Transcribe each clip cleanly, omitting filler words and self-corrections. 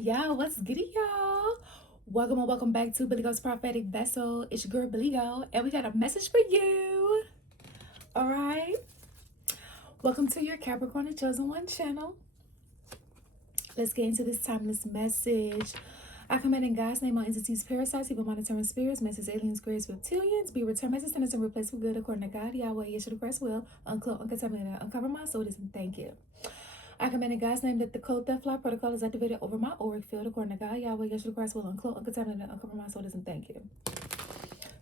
Yo, what's good, y'all? Welcome and welcome back to Billy Go's Prophetic Vessel. It's your girl Billy Go, and we got a message for you. All right. Welcome to your Capricorn and Chosen One channel. Let's get into this timeless message. I command in God's name all entities, parasites, evil monitoring spirits, messes, aliens, grays, reptilians, be returned as sinners and replaced with good according to God, Yahweh, Yeshua Christ will, uncloak, uncontaminated, uncover my soul, and thank you. I command in God's name that the code that fly protocol is activated over my auric field according to God, Yahweh, Yeshua Christ will uncloak, uncontaminated, uncover my soul, and thank you.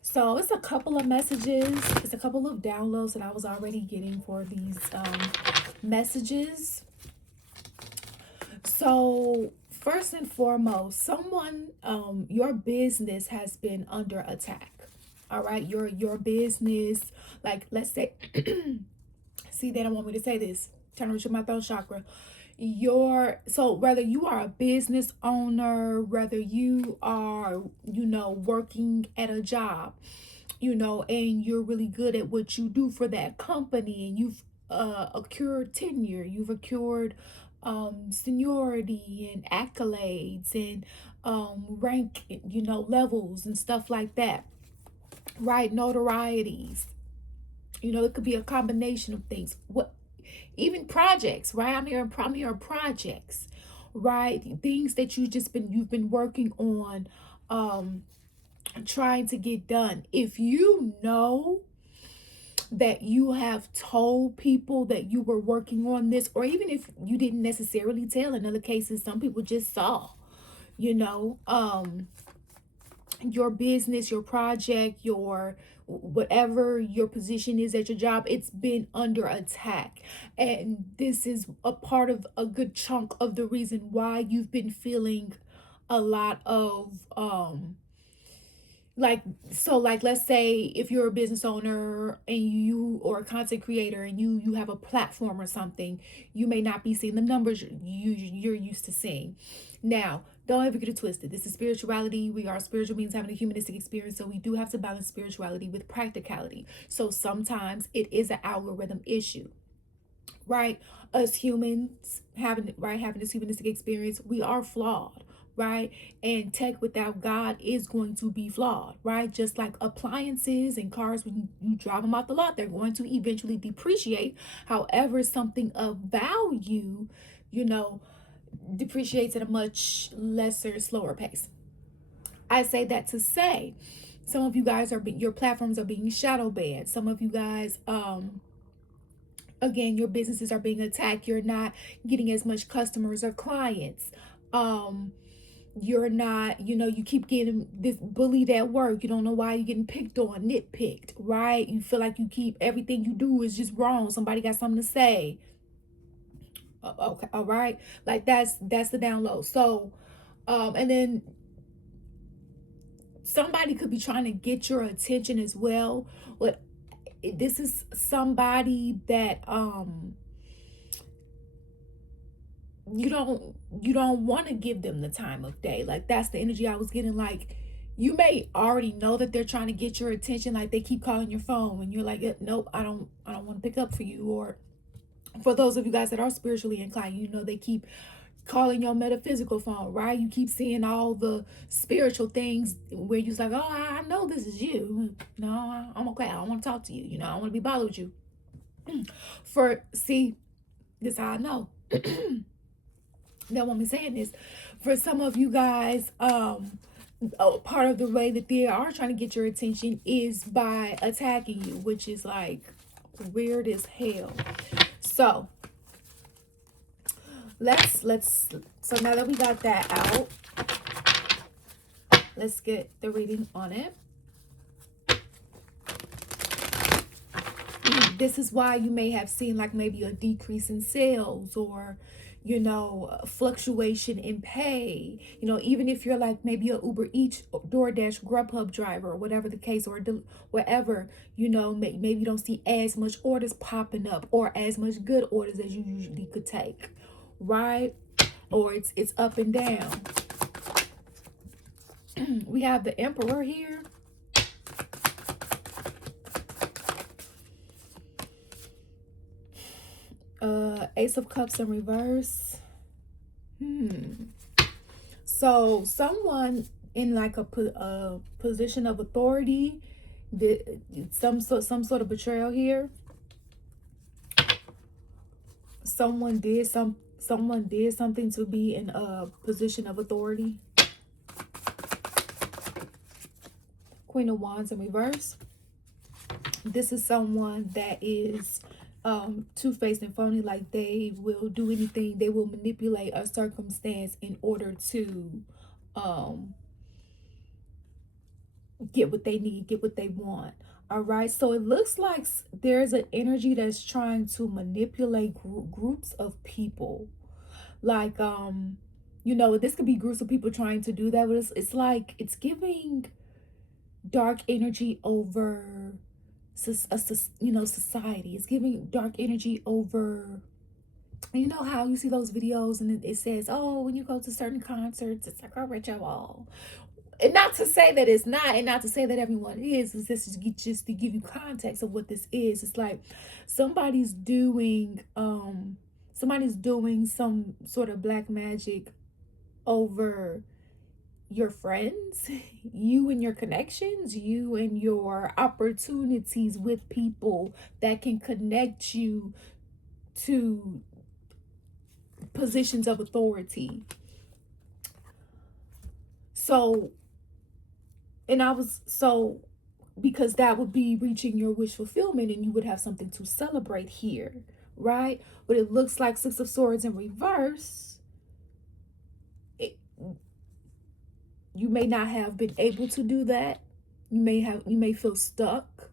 So it's a couple of messages, it's a couple of downloads that I was already getting for these messages. So first and foremost, someone, your business has been under attack. All right, your business, like let's say, see, they don't want me to say this. Trying to reach my throat chakra. So whether you are a business owner, whether you are, working at a job, and you're really good at what you do for that company, and you've accrued tenure, you've accrued seniority and accolades and rank, levels and stuff like that, right? Notorieties. It could be a combination of things. Even projects, right? I'm hearing projects, right? Things that you've been working on, trying to get done. If you know that you have told people that you were working on this, or even if you didn't necessarily tell, in other cases, some people just saw, you know, your business, your project, your whatever your position is at your job, it's been under attack. And this is a part of a good chunk of the reason why you've been feeling a lot of like let's say if you're a business owner and you or a content creator and you have a platform or something, you may not be seeing the numbers you're used to seeing. Now, don't ever get it twisted. This is spirituality. We are spiritual beings having a humanistic experience, so we do have to balance spirituality with practicality. So sometimes it is an algorithm issue, right? Us humans having this humanistic experience, we are flawed, right? And tech without God is going to be flawed, right? Just like appliances and cars, when you drive them off the lot, they're going to eventually depreciate. However, something of value, you know, depreciates at a much lesser, slower pace. I say that to say, some of you guys your platforms are being shadow banned. Some of you guys, again, your businesses are being attacked. You're not getting as much customers or clients. You're not, you keep getting this bullied at work. You don't know why you're getting picked on, nitpicked, right? You feel like you keep everything you do is just wrong. Somebody got something to say. Okay, all right. Like that's the download. So, and then somebody could be trying to get your attention as well. But this is somebody that you don't want to give them the time of day. Like that's the energy I was getting. Like you may already know that they're trying to get your attention. Like they keep calling your phone and you're like, nope, I don't want to pick up for you. Or for those of you guys that are spiritually inclined, they keep calling your metaphysical phone, right? You keep seeing all the spiritual things where you're like, oh, I know this is you. No, I'm okay. I don't want to talk to you. I don't want to be bothered with you. This is how I know. That woman saying this. For some of you guys, part of the way that they are trying to get your attention is by attacking you, which is like weird as hell. So so now that we got that out, let's get the reading on it. This is why you may have seen like maybe a decrease in sales or fluctuation in pay. Even if you're like maybe a Uber Eats, DoorDash, Grubhub driver, or whatever the case, or wherever, maybe you don't see as much orders popping up or as much good orders as you usually could take, right? Or it's up and down. We have the Emperor here. Ace of Cups in reverse. So someone in like a position of authority did some sort of betrayal here. Someone did something to be in a position of authority. Queen of Wands in reverse. This is someone that is two-faced and phony. Like, they will do anything, they will manipulate a circumstance in order to get what they need, get what they want. All right, so it looks like there's an energy that's trying to manipulate groups of people. Like, this could be groups of people trying to do that, but it's like it's giving dark energy over society. It's giving dark energy over, how you see those videos and it says, oh, when you go to certain concerts, it's like, all right, y'all. And not to say that it's not, and not to say that everyone is. It's just to give you context of what this is. It's like somebody's doing some sort of black magic over your friends, you and your connections, you and your opportunities with people that can connect you to positions of authority. So, because that would be reaching your wish fulfillment and you would have something to celebrate here, right? But it looks like Six of Swords in reverse. You may not have been able to do that. You may feel stuck.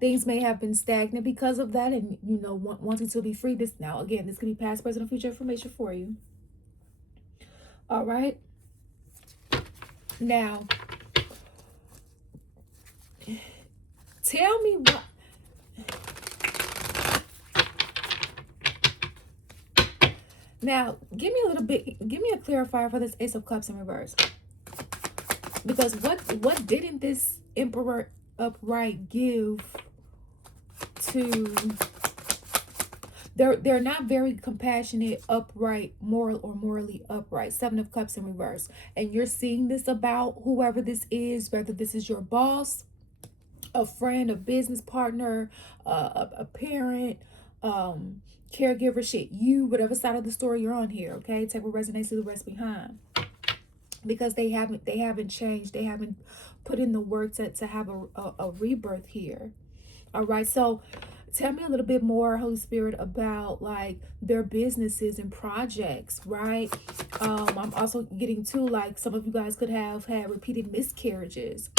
Things may have been stagnant because of that, and wanting to be free. This could be past, present, or future information for you. All right. Now, tell me what. Now, give me a clarifier for this Ace of Cups in reverse. Because what didn't this Emperor upright give to? They're not very compassionate, upright, moral, or morally upright. Seven of Cups in reverse. And you're seeing this about whoever this is, whether this is your boss, a friend, a business partner, a parent, caregiver, whatever side of the story you're on here, okay? Take what resonates, to the rest behind. Because they haven't changed. They haven't put in the work to have a rebirth here. All right, so tell me a little bit more, Holy Spirit, about like their businesses and projects, right? I'm also getting to, like, some of you guys could have had repeated miscarriages.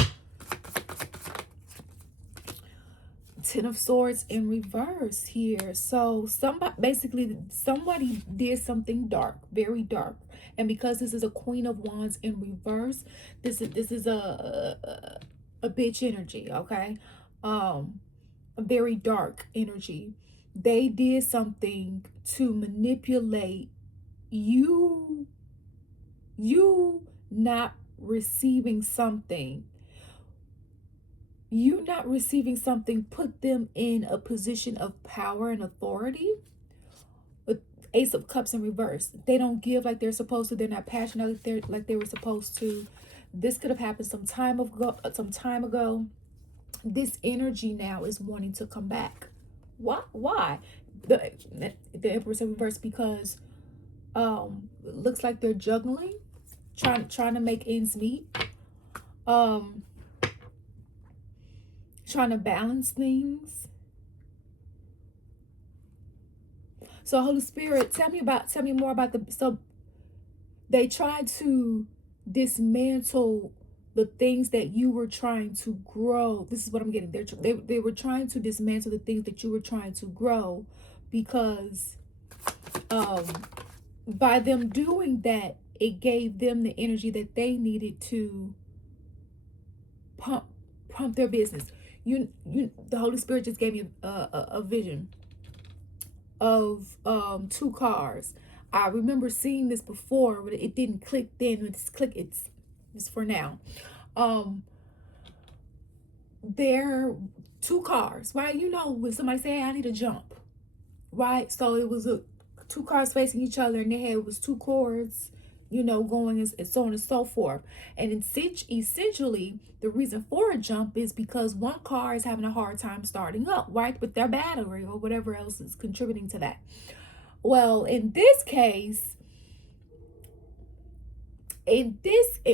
Ten of Swords in reverse here. So somebody did something dark, very dark. And because this is a Queen of Wands in reverse, this is a bitch energy, okay? A very dark energy. They did something to manipulate you not receiving something. You not receiving something put them in a position of power and authority. With Ace of Cups in reverse, they don't give like they're supposed to. They're not passionate like they were supposed to. This could have happened some time ago. This energy now is wanting to come back. Why? The Empress in reverse, because looks like they're juggling, trying to make ends meet. Trying to balance things. So Holy Spirit, tell me more about so they tried to dismantle the things that you were trying to grow. This is what I'm getting. They were trying to dismantle the things that you were trying to grow, because by them doing that, it gave them the energy that they needed to pump their business. The Holy Spirit just gave me a vision of two cars. I remember seeing this before, but it didn't click then. It's for now. There two cars, right? When somebody say, hey, I need a jump, right? So it was two cars facing each other, and it was two cords going and so on and so forth. And essentially, the reason for a jump is because one car is having a hard time starting up, right? With their battery or whatever else is contributing to that. Well, in this case,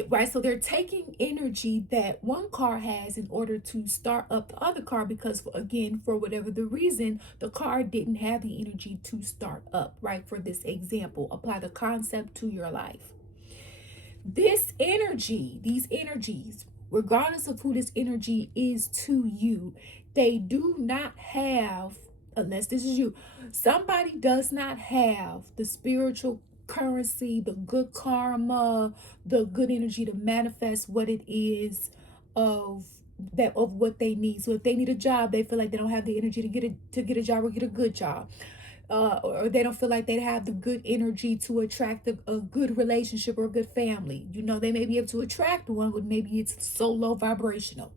right, so they're taking energy that one car has in order to start up the other car, because again, for whatever the reason, the car didn't have the energy to start up, right? For this example, apply the concept to your life. These energies, regardless of who this energy is to you, they do not have, unless this is you, somebody does not have the spiritual currency, the good karma, the good energy to manifest what it is of what they need. So if they need a job, they feel like they don't have the energy to get a job or get a good job. Or they don't feel like they have the good energy to attract a good relationship or a good family. They may be able to attract one, but maybe it's so low vibrational.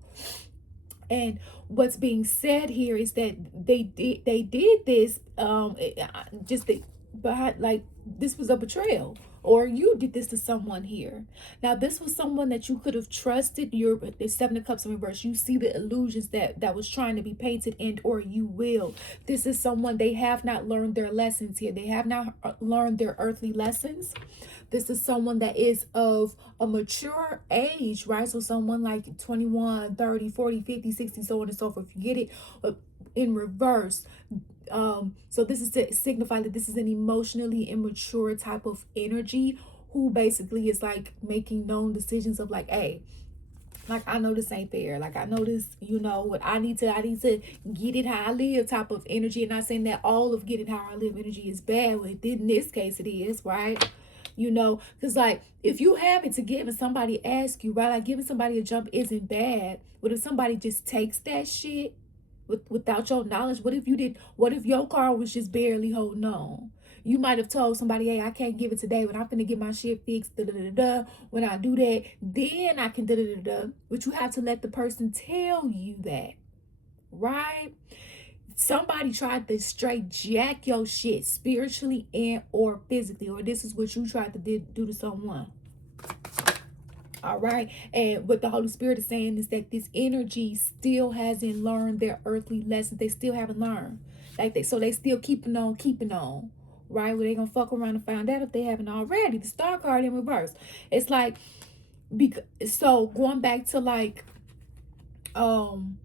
And what's being said here is that they did this just behind, like, this was a betrayal, or you did this to someone here. Now this was someone that you could have trusted. The Seven of Cups in reverse, you see the illusions that was trying to be painted, and or you will. This is someone, they have not learned their lessons here. They have not learned their earthly lessons. This is someone that is of a mature age, right? So someone like 21, 30, 40, 50, 60, so on and so forth. You get it in reverse. So this is to signify that this is an emotionally immature type of energy, who basically is like making known decisions of like, hey, like, I know this ain't fair. Like, I know this, what I need to get it how I live type of energy. And not saying that all of getting how I live energy is bad. Well, in this case it is, right? Because like, if you have it to give and somebody asks you, right, like giving somebody a jump isn't bad. But if somebody just takes that shit without your knowledge, what if your car was just barely holding on? You might have told somebody, hey, I can't give it today, but I'm gonna get my shit fixed. Da, da, da, da. When I do that, then I can da, da, da, da. But you have to let the person tell you that, right? Somebody tried to straight jack your shit spiritually and or physically, or this is what you tried to do to someone. All right. And what the Holy Spirit is saying is that this energy still hasn't learned their earthly lessons. They still haven't learned. So they still keeping on. Right? Where they gonna fuck around and find out if they haven't already. The star card in reverse. It's like, so going back to like, and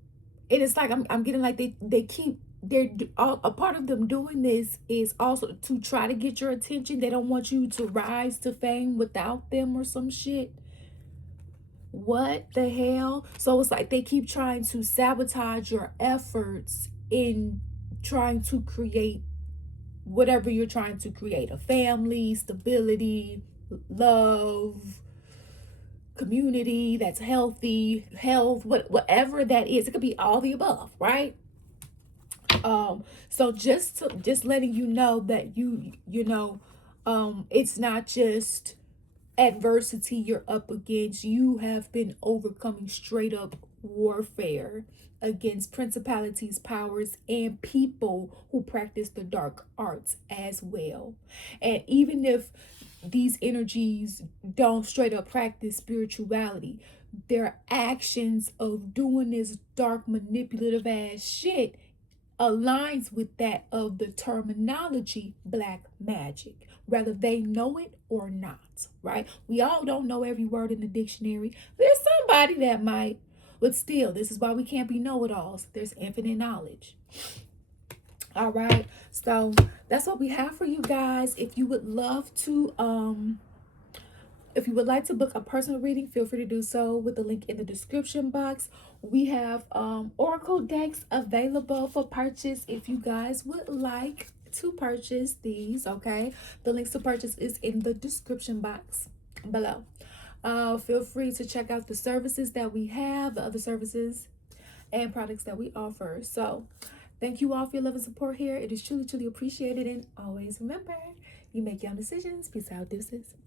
it's like I'm getting like they keep, they're a part of them doing this is also to try to get your attention. They don't want you to rise to fame without them or some shit. What the hell? So it's like they keep trying to sabotage your efforts in trying to create whatever you're trying to create: a family, stability, love, community that's healthy, health, whatever that is. It could be all the above, right? So just letting you know that it's not just adversity you're up against. You have been overcoming straight up warfare against principalities, powers, and people who practice the dark arts as well. And even if these energies don't straight up practice spirituality, their actions of doing this dark manipulative ass shit aligns with that of the terminology black magic, whether they know it or not, right? We all don't know every word in the dictionary. There's somebody that might, but still, this is why we can't be know-it-alls. There's infinite knowledge. All right, so that's what we have for you guys. If you would love to if you would like to book a personal reading, feel free to do so with the link in the description box. We have oracle decks available for purchase if you guys would like to purchase these, okay? The links to purchase is in the description box below. Feel free to check out the services that we have, the other services and products that we offer. So thank you all for your love and support here. It is truly, truly appreciated. And always remember, you make your own decisions. Peace out, deuces.